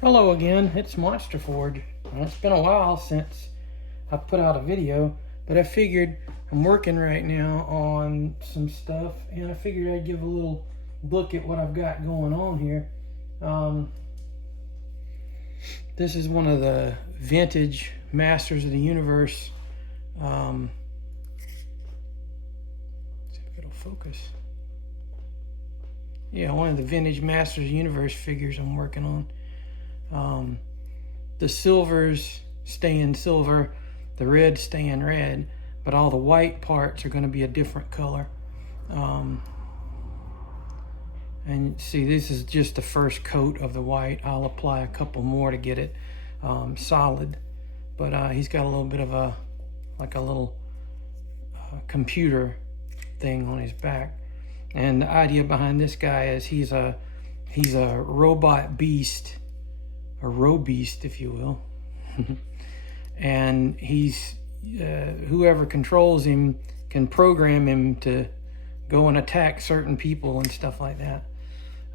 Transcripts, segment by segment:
Hello again, it's Monsterforge. It's been a while since I put out a video, but I figured I'm working right now on some stuff, and I figured I'd give a little look at what I've got going on here. This is one of the vintage Masters of the Universe. See if it'll focus. Yeah, one of the vintage Masters of the Universe figures I'm working on. The silvers stay in silver, the reds stay in red, but all the white parts are going to be a different color. And see, this is just the first coat of the white. I'll apply a couple more to get it solid, but he's got a little bit of a little computer thing on his back. And the idea behind this guy is he's a robot beast, a robeast, if you will. And he's whoever controls him can program him to go and attack certain people and stuff like that.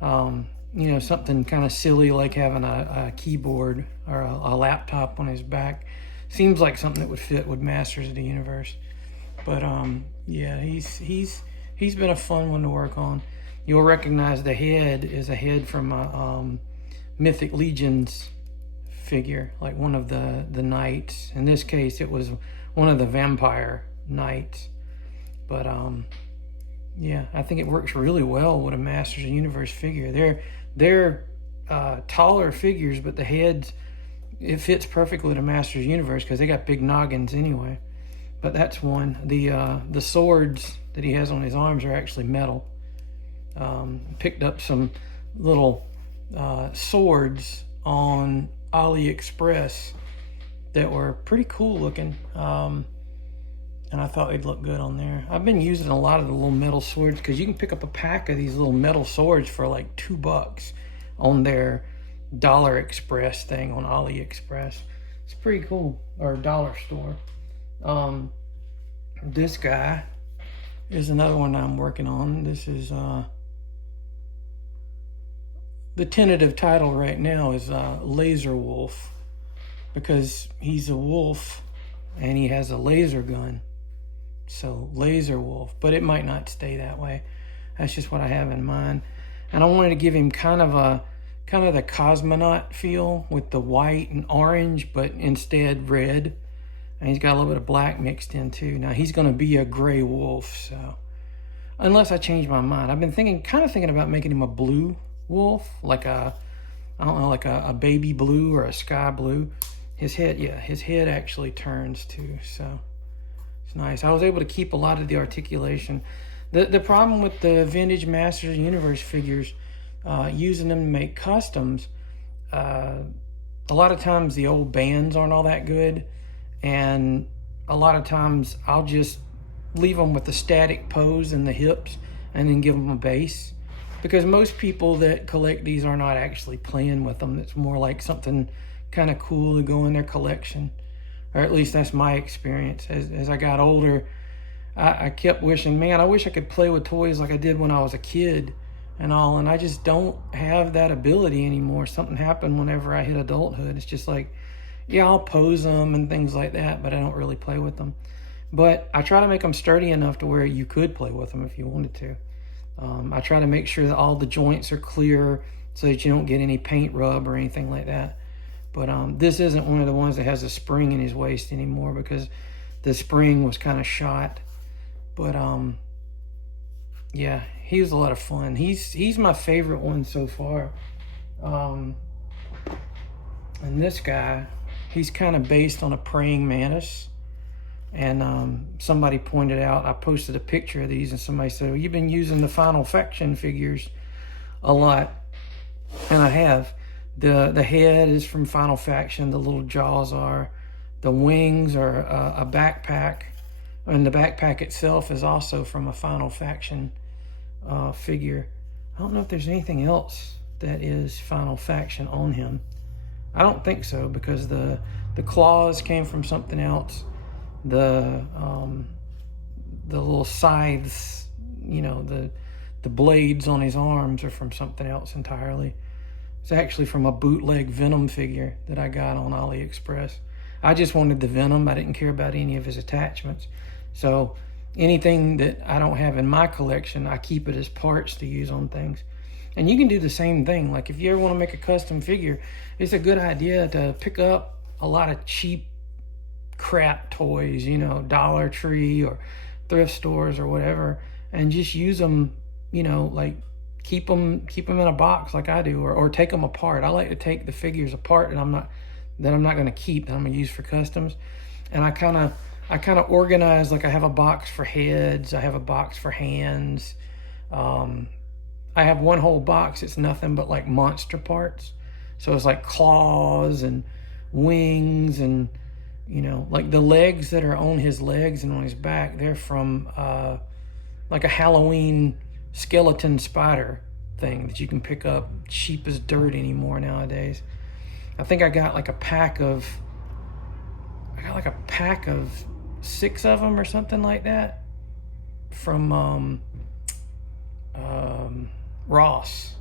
You know, something kind of silly like having a keyboard or a laptop on his back. Seems like something that would fit with Masters of the Universe. But yeah, he's been a fun one to work on. You'll recognize the head is a head from a Mythic Legions figure, like one of the knights. In this case, it was one of the vampire knights. But yeah, I think it works really well with a Masters of the Universe figure. They're taller figures, but the heads, it fits perfectly to Masters of the Universe because they got big noggins anyway. But that's one. The swords that he has on his arms are actually metal. Picked up some little swords on AliExpress that were pretty cool looking, and I thought they'd look good on there. I've been using a lot of the little metal swords because you can pick up a pack of these little metal swords for like $2 on their Dollar Express thing on AliExpress. It's pretty cool, or dollar store. This guy is another one I'm working on. This is the tentative title right now is Laser Wolf, because he's a wolf and he has a laser gun. So Laser Wolf, but it might not stay that way. That's just what I have in mind. And I wanted to give him kind of the cosmonaut feel with the white and orange, but instead red. And he's got a little bit of black mixed in too. Now he's going to be a gray wolf, so unless I change my mind. I've been kind of thinking about making him a blue wolf, like I don't know, like a baby blue or a sky blue. His head actually turns too, so it's nice. I was able to keep a lot of the articulation. The problem with the vintage Masters of the Universe figures, using them to make customs, a lot of times the old bands aren't all that good, and a lot of times I'll just leave them with the static pose and the hips and then give them a base, because most people that collect these are not actually playing with them. It's more like something kind of cool to go in their collection, or at least that's my experience. As I got older, I kept wishing, man, I wish I could play with toys like I did when I was a kid and all, and I just don't have that ability anymore. Something happened whenever I hit adulthood. It's just like, yeah, I'll pose them and things like that, but I don't really play with them. But I try to make them sturdy enough to where you could play with them if you wanted to. I try to make sure that all the joints are clear so that you don't get any paint rub or anything like that. But this isn't one of the ones that has a spring in his waist anymore, because the spring was kind of shot. But yeah, he was a lot of fun. He's my favorite one so far. And this guy, he's kind of based on a praying mantis. And somebody pointed out, I posted a picture of these, and somebody said, well, you've been using the Final Faction figures a lot. And I have. The head is from Final Faction, the little jaws are. The wings are a backpack, and the backpack itself is also from a Final Faction figure. I don't know if there's anything else that is Final Faction on him. I don't think so, because the claws came from something else. The little scythes, you know, the blades on his arms are from something else entirely. It's actually from a bootleg Venom figure that I got on AliExpress. I just wanted the Venom. I didn't care about any of his attachments. So anything that I don't have in my collection, I keep it as parts to use on things. And you can do the same thing. Like if you ever want to make a custom figure, it's a good idea to pick up a lot of cheap crap toys, you know, Dollar Tree or thrift stores or whatever, and just use them, you know, like keep them in a box like I do, or take them apart. I like to take the figures apart that I'm not going to keep, that I'm going to use for customs. And I kind of organize, like I have a box for heads, I have a box for hands. I have one whole box, it's nothing but like monster parts. So it's like claws and wings, and you know, like the legs that are on his legs and on his back, they're from like a Halloween skeleton spider thing that you can pick up cheap as dirt anymore nowadays. I think I got like a pack of 6 of them or something like that from Ross.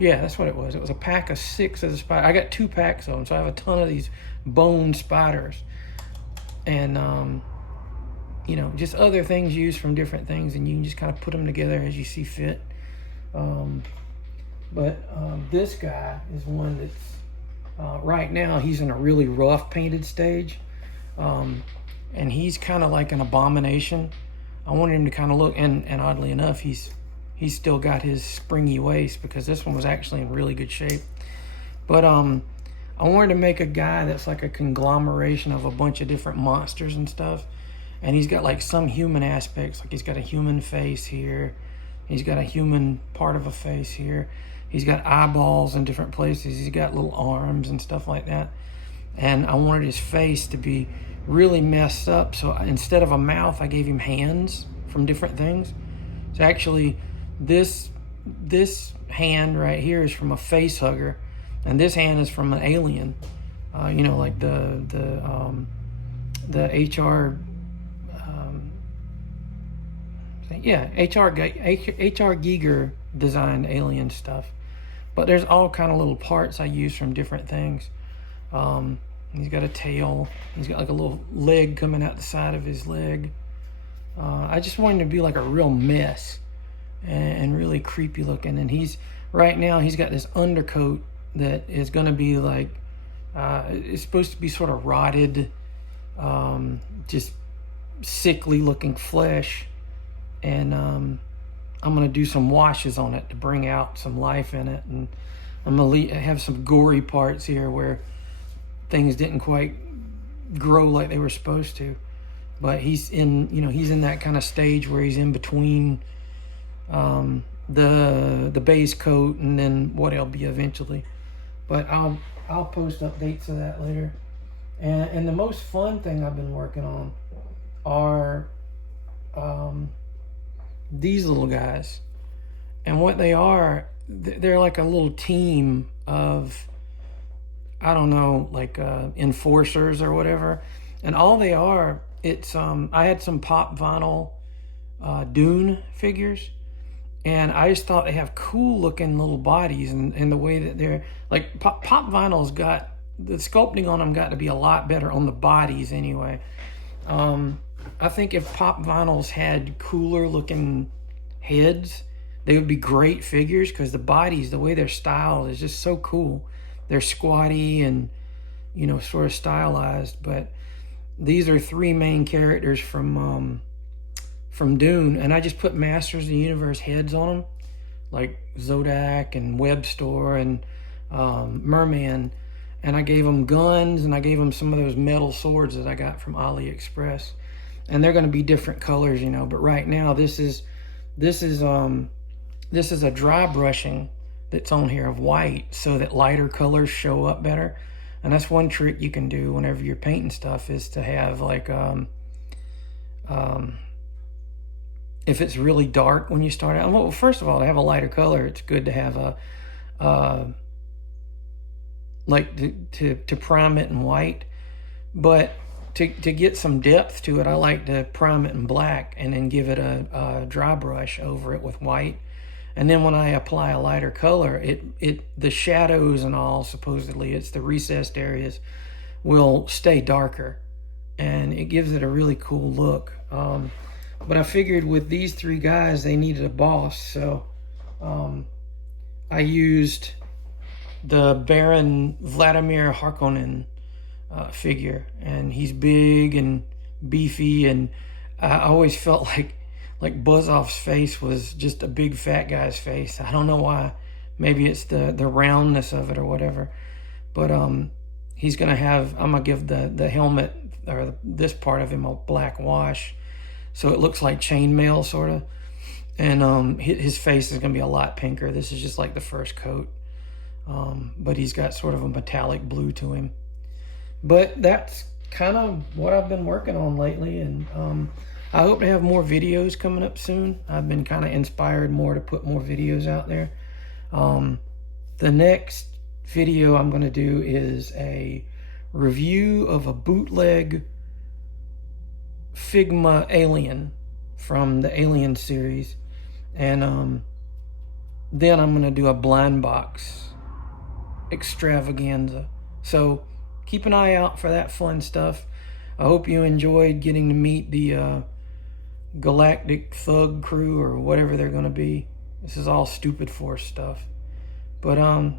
Yeah, that's what it was. It was a pack of 6 of the spider. I got 2 packs of them, so I have a ton of these bone spiders. And you know, just other things used from different things, and you can just kind of put them together as you see fit. This guy is one that's right now he's in a really rough painted stage, and he's kind of like an abomination. I wanted him to kind of look, and oddly enough, he's still got his springy waist, because this one was actually in really good shape. But I wanted to make a guy that's like a conglomeration of a bunch of different monsters and stuff. And he's got like some human aspects, like he's got a human face here. He's got a human part of a face here. He's got eyeballs in different places. He's got little arms and stuff like that. And I wanted his face to be really messed up. So instead of a mouth, I gave him hands from different things. So actually, this hand right here is from a face hugger, and this hand is from an alien. You know, like the HR. HR Giger designed alien stuff. But there's all kind of little parts I use from different things. He's got a tail. He's got like a little leg coming out the side of his leg. I just wanted him to be like a real mess and really creepy looking. And right now he's got this undercoat that is going to be like, it's supposed to be sort of rotted, just sickly looking flesh. And I'm going to do some washes on it to bring out some life in it. And I'm going to have some gory parts here where things didn't quite grow like they were supposed to. But he's in that kind of stage where he's in between the base coat and then what it'll be eventually. But I'll post updates of that later. And the most fun thing I've been working on are these little guys. And what they are, they're like a little team of, I don't know, like enforcers or whatever. And all they are, it's I had some pop vinyl Dune figures, and I just thought they have cool looking little bodies, and the way that they're like pop vinyl's got the sculpting on them got to be a lot better on the bodies anyway. I think if pop vinyls had cooler looking heads, they would be great figures, because the bodies, the way they're styled is just so cool. They're squatty and, you know, sort of stylized. But these are 3 main characters from Dune, and I just put Masters of the Universe heads on them, like Zodak and Webstore and Merman. And I gave them guns, and I gave them some of those metal swords that I got from AliExpress. And they're going to be different colors, you know. But right now, this is a dry brushing that's on here of white, so that lighter colors show up better. And that's one trick you can do whenever you're painting stuff, is to have like if it's really dark when you start out. Well, first of all, to have a lighter color, it's good to have a like to prime it in white. But to get some depth to it, I like to prime it in black and then give it a dry brush over it with white. And then when I apply a lighter color, the shadows and all, supposedly it's the recessed areas, will stay darker, and it gives it a really cool look. But I figured with these three guys, they needed a boss, so I used the Baron Vladimir Harkonnen figure, and he's big and beefy, and I always felt like Buzzoff's face was just a big fat guy's face. I don't know why. Maybe it's the roundness of it or whatever. But he's gonna have, I'm gonna give the helmet, or this part of him, a black wash, so it looks like chainmail sort of. And his face is gonna be a lot pinker. This is just like the first coat. But he's got sort of a metallic blue to him. But that's kind of what I've been working on lately, and I hope to have more videos coming up soon. I've been kind of inspired more to put more videos out there. The next video I'm going to do is a review of a bootleg Figma alien from the Alien series, and then I'm going to do a blind box extravaganza. So keep an eye out for that fun stuff. I hope you enjoyed getting to meet the Galactic Thug crew, or whatever they're going to be. This is all Stupid Force stuff. But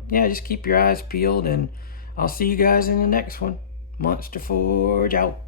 yeah, just keep your eyes peeled, and I'll see you guys in the next one. Monsterforge out.